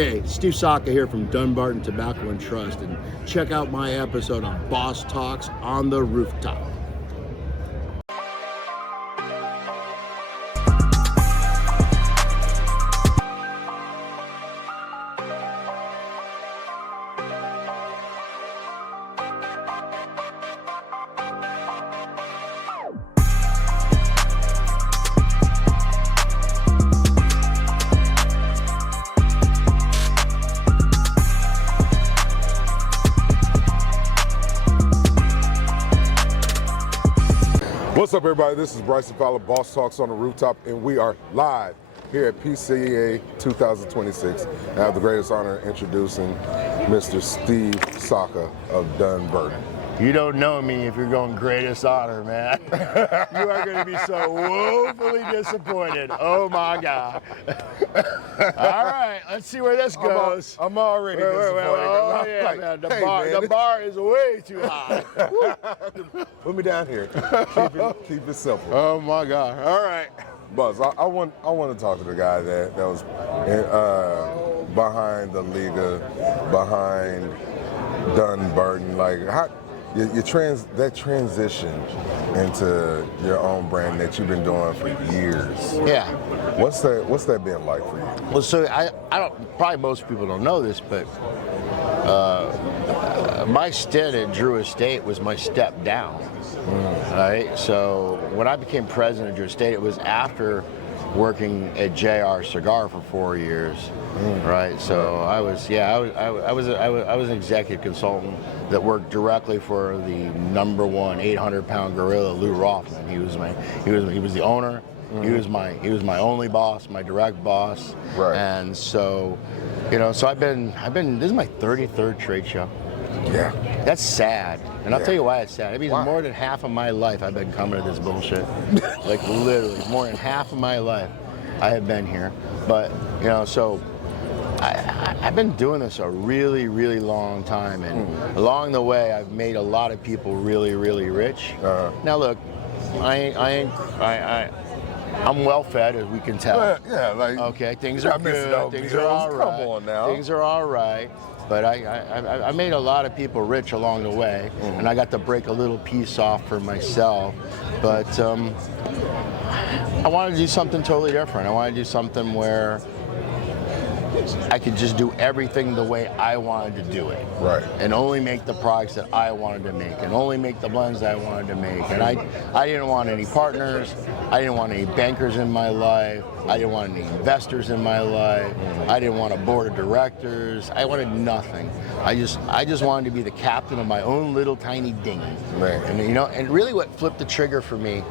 Hey, Steve Saka here from Dunbarton Tobacco Trust, and check out my episode on Boss Talks on the Rooftop. What's up, everybody? This is Bryson Fowler, Boss Talks on the Rooftop, and we are live here at PCA 2026. I have the greatest honor introducing Mr. Steve Saka of Dunbarton. You don't know me if you're going greatest honor, man. You are going to be so woefully disappointed. Oh my God. All right, let's see where this goes. I'm already disappointed. Oh yeah, like, man. hey, The bar is way too high. Put me down here. Keep it simple. Oh my God. All right. Buzz, I want to talk to the guy that was behind the Liga, behind Dunbarton. Like, how that transition into your own brand that you've been doing for years. Yeah. What's that been like for you? Well, so I don't. Probably most people don't know this, but my stint at Drew Estate was my step down. Right. So when I became president of Drew Estate, it was after working at Cigar for 4 years. Right. So I was an executive consultant that worked directly for the #1 800-pound gorilla, Lou Rothman. He was the owner. He was my only boss, my direct boss. Right. And so, so I've been. This is my 33rd trade show. Yeah. That's sad. And I'll tell you why it's sad. I mean, more than half of my life I've been coming to this bullshit. Like literally, more than half of my life I have been here. But, so I've been doing this a really, really long time. And along the way, I've made a lot of people really, really rich. Now look, I'm well fed, as we can tell. Yeah, like, okay, things are good. Things are all right. Come on now. Things are all right. But I made a lot of people rich along the way, and I got to break a little piece off for myself. But I wanted to do something totally different. I wanted to do something where I could just do everything the way I wanted to do it. Right. And only make the products that I wanted to make, and only make the blends that I wanted to make. And I didn't want any partners. I didn't want any bankers in my life. I didn't want any investors in my life. I didn't want a board of directors. I wanted nothing. I just wanted to be the captain of my own little tiny dinghy. Right. And really what flipped the trigger for me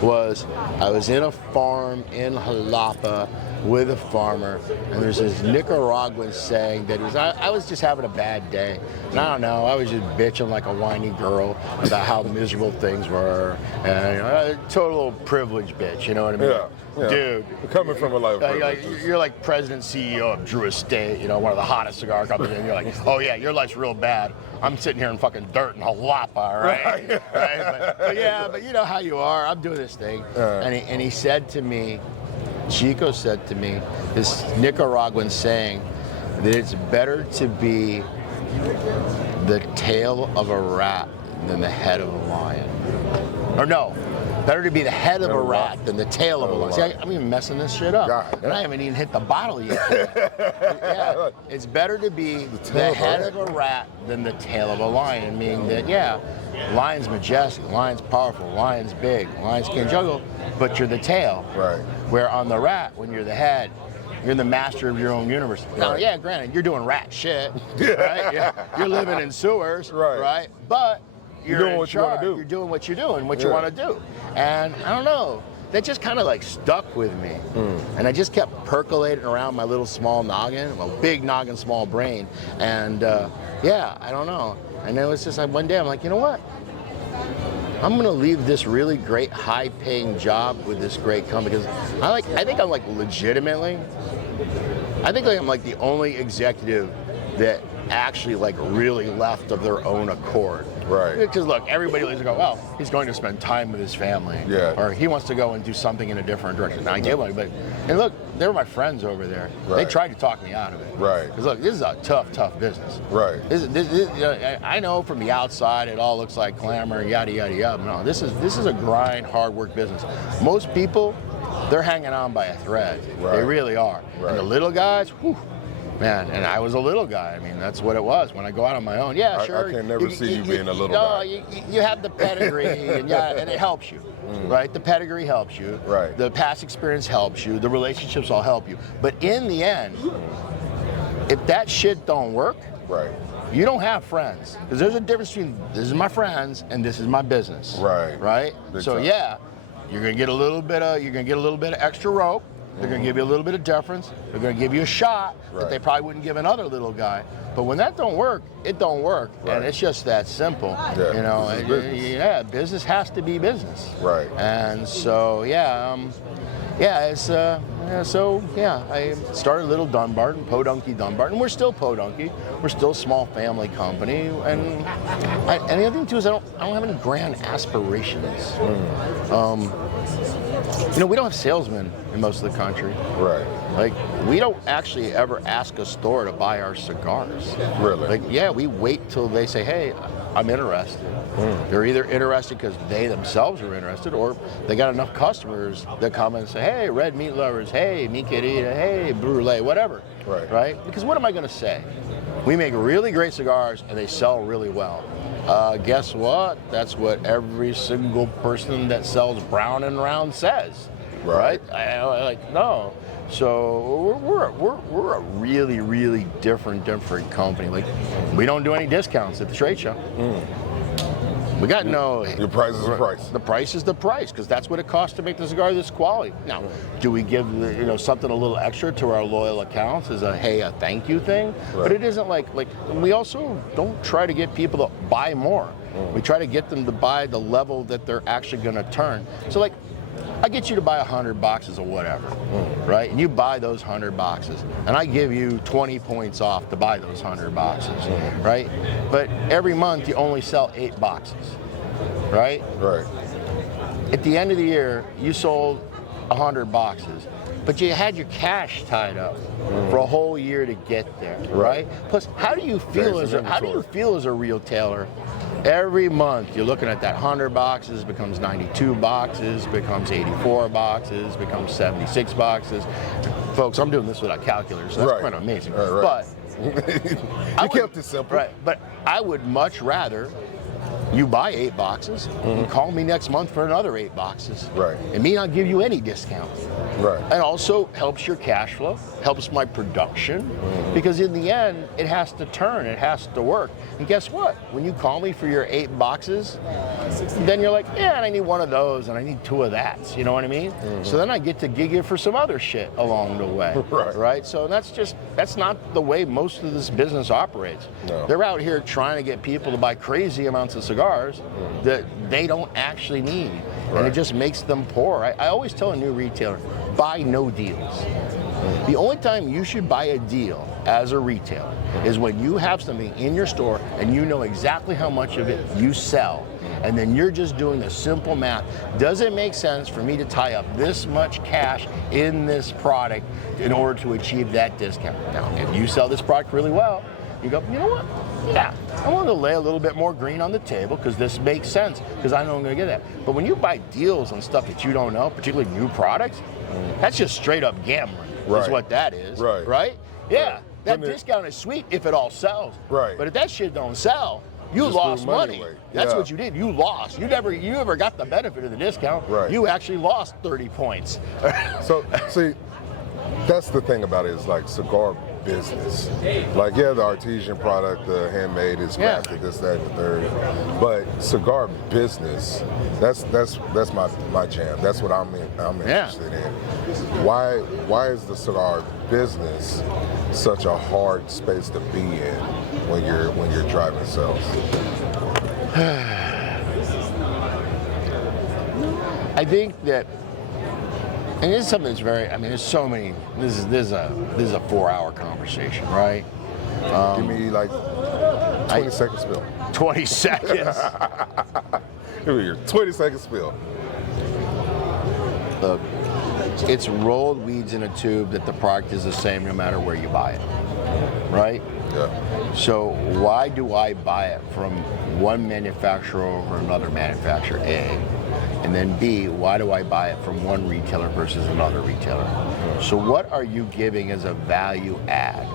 was I was in a farm in Jalapa with a farmer, and there's this Nicaraguan saying that I was just having a bad day. And I don't know, I was just bitching like a whiny girl about how miserable things were. And a total privilege bitch, you know what I mean? Yeah. Dude. Coming from a life of you're like president CEO of Drew Estate, one of the hottest cigar companies, and you're like, oh yeah, your life's real bad. I'm sitting here in fucking dirt in Jalapa, right? Right? But you know how you are. I'm doing this thing. And he said to me, Chico said to me, this Nicaraguan saying that it's better to be the tail of a rat than the head of a lion. Or no, better to be the head of a rat than the tail of a lion. See, I'm even messing this shit up. God, and I haven't even hit the bottle yet. Yeah, it's better to be the head of a rat than the tail of a lion, meaning that, lion's majestic, lion's powerful, lion's big, lions can juggle, but you're the tail. Right. Where on the rat, when you're the head, you're the master of your own universe. Now, granted, you're doing rat shit, right? Yeah. You're living in sewers, right? But you're doing what you want to do. You're doing what you're doing, what you want to do. And I don't know, that just kind of like stuck with me. And I just kept percolating around my little small noggin, well, big noggin, small brain. And I don't know. And it was just like one day I'm like, you know what? I'm gonna leave this really great high-paying job with this great company because I think I'm legitimately, I think I'm the only executive that actually really left of their own accord. Right. Because look, everybody likes to go, well, he's going to spend time with his family. Yeah. Or he wants to go and do something in a different direction. Now, I get one, and look, they were my friends over there. Right. They tried to talk me out of it. Right. Because look, this is a tough business. Right. You know, I know from the outside it all looks like glamour, yada yada yada. No, this is a grind, hard work business. Most people, they're hanging on by a thread. Right. They really are. Right. And the little guys, whew, man, and I was a little guy. I mean, that's what it was. When I go out on my own, yeah, sure. I can never see you being a little guy. You have the pedigree, and it helps you, right? The pedigree helps you. Right. The past experience helps you. The relationships all help you. But in the end, if that shit don't work, Right. you don't have friends. Because there's a difference between this is my friends and this is my business. Right. Right? Big So time. yeah, you're gonna get a little bit of extra rope. They're going to give you a little bit of deference. They're going to give you a shot that they probably wouldn't give another little guy. But when that don't work, it don't work. Right. And it's just that simple. Yeah, you know, this is business. yeah, business has to be business. Right. And so, it's I started Little Dunbarton, Podunky Dunbarton. We're still Podunky. We're still a small family company. And the other thing too is I don't have any grand aspirations. You know, we don't have salesmen in most of the country. Right. Like, we don't actually ever ask a store to buy our cigars. Really? Like, yeah, we wait till they say, hey, I'm interested. They're either interested because they themselves are interested, or they got enough customers that come and say, hey, red meat lovers, hey, mi querida, hey, brulee, whatever. Right. Right? Because what am I going to say? We make really great cigars and they sell really well. Guess what? That's what every single person that sells Brown and Round says. Right. No. So we're a really, really different company. Like, we don't do any discounts at the trade show. We got no. Your price is the price. The price is the price, because that's what it costs to make the cigar this quality. Now, do we give something a little extra to our loyal accounts as a thank you thing? Right. But it isn't like we also don't try to get people to buy more. We try to get them to buy the level that they're actually going to turn. So like, I get you to buy 100 boxes of whatever, right? And you buy those 100 boxes, and I give you 20 points off to buy those 100 boxes, right? But every month you only sell 8 boxes, right? Right. At the end of the year, you sold 100 boxes, but you had your cash tied up for a whole year to get there, right? Plus, how do you feel as a retailer? Every month you're looking at that 100 boxes becomes 92 boxes, becomes 84 boxes, becomes 76 boxes. Folks, I'm doing this without calculators, so that's kind of amazing. Right. But you kept it simple. Right, but I would much rather you buy 8 boxes and call me next month for another 8 boxes. Right. It may not give you any discount. Right. And also helps your cash flow, helps my production, because in the end, it has to turn, it has to work. And guess what? When you call me for your 8 boxes, then you're like, yeah, and I need 1 of those, and I need 2 of that. You know what I mean? So then I get to gig you for some other shit along the way. Right? So that's not the way most of this business operates. No. They're out here trying to get people to buy crazy amounts of cigars that they don't actually need. And it just makes them poor. I always tell a new retailer, buy no deals. The only time you should buy a deal as a retailer is when you have something in your store and you know exactly how much of it you sell. And then you're just doing the simple math. Does it make sense for me to tie up this much cash in this product in order to achieve that discount? Now, if you sell this product really well, you go, you know what? Yeah, I want to lay a little bit more green on the table because this makes sense, because I know I'm going to get that. But when you buy deals on stuff that you don't know, particularly new products, that's just straight up gambling. Is what that is. Right? Yeah, that discount is sweet if it all sells. Right. But if that shit don't sell, you just lost threw money money. away. That's Yeah. what you did. You lost. You never got the benefit of the discount. Right. You actually lost 30 points. So, see, that's the thing about it, is like cigar business. Like, yeah, the artesian product, the handmade is crafted, this, that, and the third. But cigar business, that's my jam. That's what I'm interested in. Why is the cigar business such a hard space to be in when you're driving sales? I think that, and this is something that's there's so many, this is a 4-hour conversation, right? Give me like 20 seconds spill. 20 seconds. Give me your 20 second spill. Look, It's rolled weeds in a tube that the product is the same no matter where you buy it, right? Yeah. So why do I buy it from one manufacturer over another manufacturer, A? And then B, why do I buy it from one retailer versus another retailer? So what are you giving as a value add?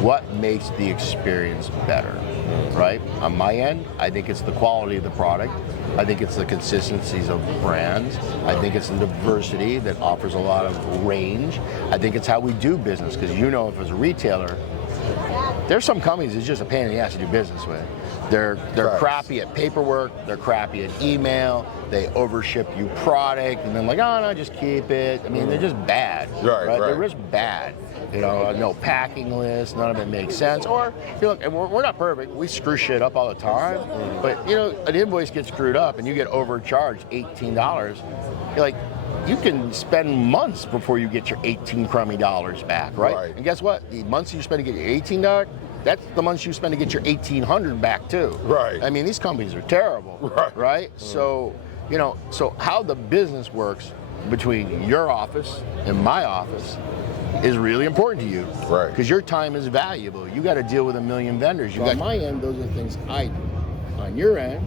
What makes the experience better, right? On my end, I think it's the quality of the product. I think it's the consistencies of the brands. I think it's the diversity that offers a lot of range. I think it's how we do business, because if as a retailer, there's some companies it's just a pain in the ass to do business with. They're crappy at paperwork, they're crappy at email, they overship you product, and then like, oh no, just keep it. I mean, they're just bad. Right. They're just bad. No packing list, none of it makes sense. Or, look, and we're not perfect, we screw shit up all the time, but an invoice gets screwed up and you get overcharged $18. You're like, you can spend months before you get your 18 crummy dollars back, right? And guess what? The months you spend to get your $18, that's the months you spend to get your 1,800 back too. Right. I mean, these companies are terrible. Right? So, so how the business works between your office and my office is really important to you. Right. Because your time is valuable. You got to deal with a million vendors. On my end, those are things I do. On your end,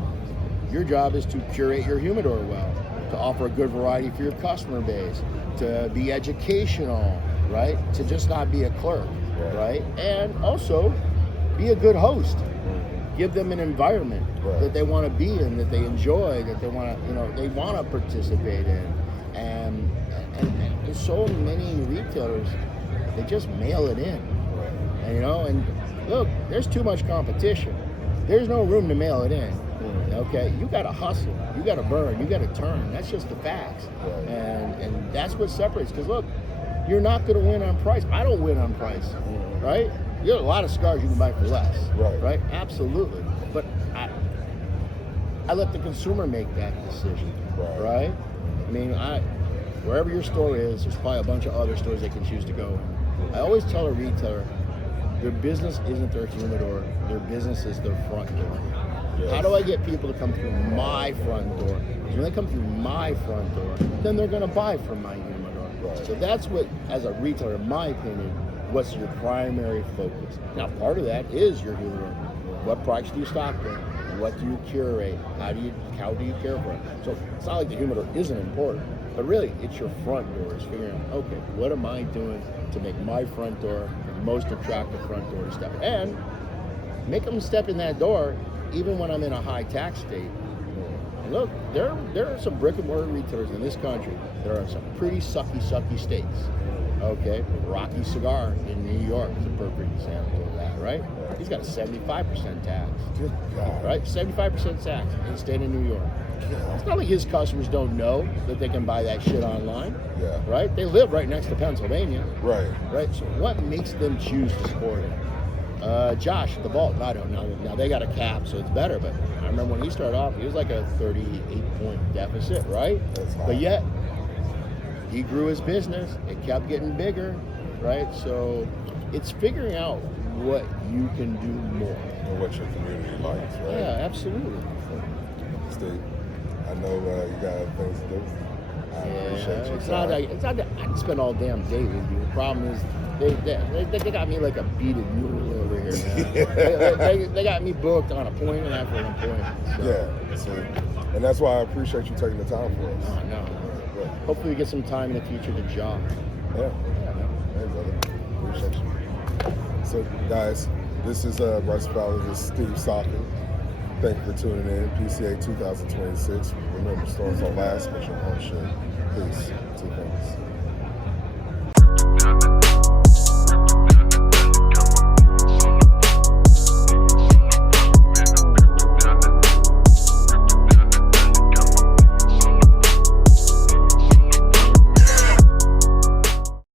your job is to curate your humidor well, to offer a good variety for your customer base, to be educational, right? To just not be a clerk, right? And also be a good host. Give them an environment that they want to be in, that they enjoy, that they want to, they want to participate in. And there's so many retailers, they just mail it in. And look, there's too much competition. There's no room to mail it in. Okay, you got to hustle, you got to burn, you got to turn. That's just the facts, and that's what separates. Because look, you're not going to win on price. I don't win on price, right? You have a lot of cigars you can buy for less, right? Absolutely, but I let the consumer make that decision, right? I mean, wherever your store is, there's probably a bunch of other stores they can choose to go in. I always tell a retailer, their business isn't their humidor, their business is their front door. How do I get people to come through my front door? When they come through my front door, then they're going to buy from my humidor. So that's what, as a retailer, in my opinion, what's your primary focus. Now, part of that is your humidor. What products do you stock there? What do you curate? How do you care for it? So it's not like the humidor isn't important, but really it's your front door. It's figuring out, okay, what am I doing to make my front door the most attractive front door to step in? And make them step in that door even when I'm in a high tax state. And look, there are some brick and mortar retailers in this country that are in some pretty sucky states. Okay, Rocky Cigar in New York is a perfect example of that, right? He's got a 75% tax. Good God. Right? 75% tax in the state of New York. It's not like his customers don't know that they can buy that shit online. Right? They live right next to Pennsylvania. Right? So what makes them choose to support it? Josh, the Vault, I don't know. Now they got a cap, so it's better, but I remember when he started off, he was like a 38-point deficit, right? But yet, he grew his business, it kept getting bigger, right? So it's figuring out what you can do more. And what your community likes, right? Yeah, absolutely. Steve, I know you got other things to do. I appreciate you. It's not that I can spend all damn day with you. The problem is they got me like a beaded mule over here, man. they got me booked on appointment after an appointment. So. See, and that's why I appreciate you taking the time for us. Oh, no. Hopefully we get some time in the future to jog. Yeah. Hey, brother. Appreciate you. So, guys, this is Bryce Fowler. This is Steve Saka. Thank you for tuning in. PCA 2026. Remember, stores don't last, but your own should. Peace. 2 things.